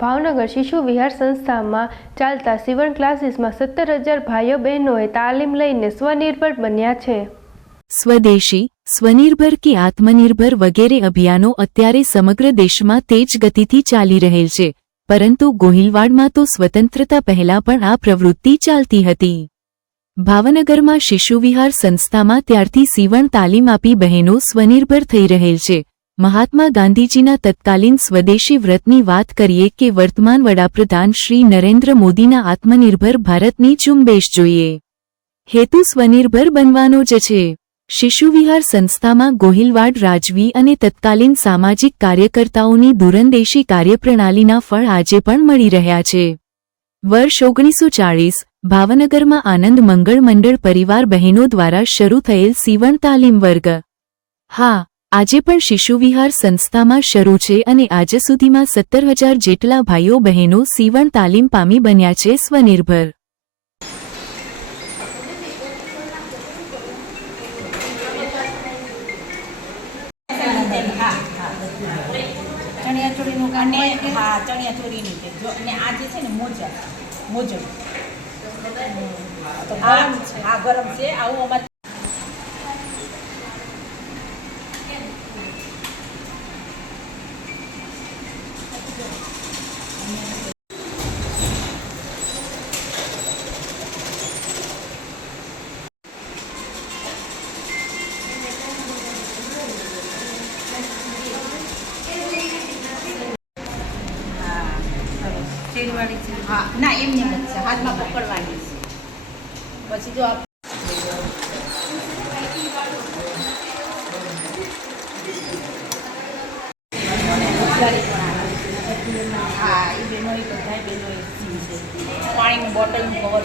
ભાવનગર શિશુ વિહાર સંસ્થામાં ચાલતા સીવણ ક્લાસીસમાં 17,000 ભાઈઓ બહેનોએ તાલીમ લઈને સ્વનિર્ભર બન્યા છે। સ્વદેશી, સ્વનિર્ભર કે આત્મનિર્ભર વગેરે અભિયાનો અત્યારે સમગ્ર દેશમાં તેજ ગતિથી ચાલી રહેલ છે, પરંતુ ગોહિલવાડમાં તો સ્વતંત્રતા પહેલા પણ આ પ્રવૃત્તિ ચાલતી હતી। ભાવનગરમાં શિશુવિહાર સંસ્થામાં ત્યારથી સીવણ તાલીમ આપી બહેનો સ્વનિર્ભર થઈ રહેલ છે। મહાત્મા ગાંધીજીના તત્કાલીન સ્વદેશી વ્રતની વાત કરીએ કે વર્તમાન વડાપ્રધાન શ્રી નરેન્દ્ર મોદીના આત્મનિર્ભર ભારતની ઝુંબેશ જોઈએ। હેતુ સ્વનિર્ભર બનવાનો જ છે। શિશુવિહાર સંસ્થામાં ગોહિલવાડ રાજવી અને તત્કાલીન સામાજિક કાર્યકર્તાઓની દૂરંદેશી કાર્યપ્રણાલીના ફળ આજે પણ મળી રહ્યા છે। વર્ષ 1940 ભાવનગરમાં આનંદ મંગળ મંડળ પરિવાર બહેનો દ્વારા શરૂ થયેલ સીવણ તાલીમ વર્ગ હા આજે પણ શિશુવિહાર સંસ્થામાં શરૂ છે અને આજ સુધીમાં 17,000 જેટલા ભાઈઓ બહેનો સીવણ તાલીમ પામી બન્યા છે સ્વનિર્ભર। ચણિયાચોળીનું કામ હા ચણિયાચોળીનું છે જો અને આ જે છે ને મોજર તો ગરમ છે હા ગરમ છે આવું અમારે હા ના એમને જ છે હાથમાં પકડવાની છે પછી જો હા એ બેનો બધા બેનો પાણીની બોટલનું કવર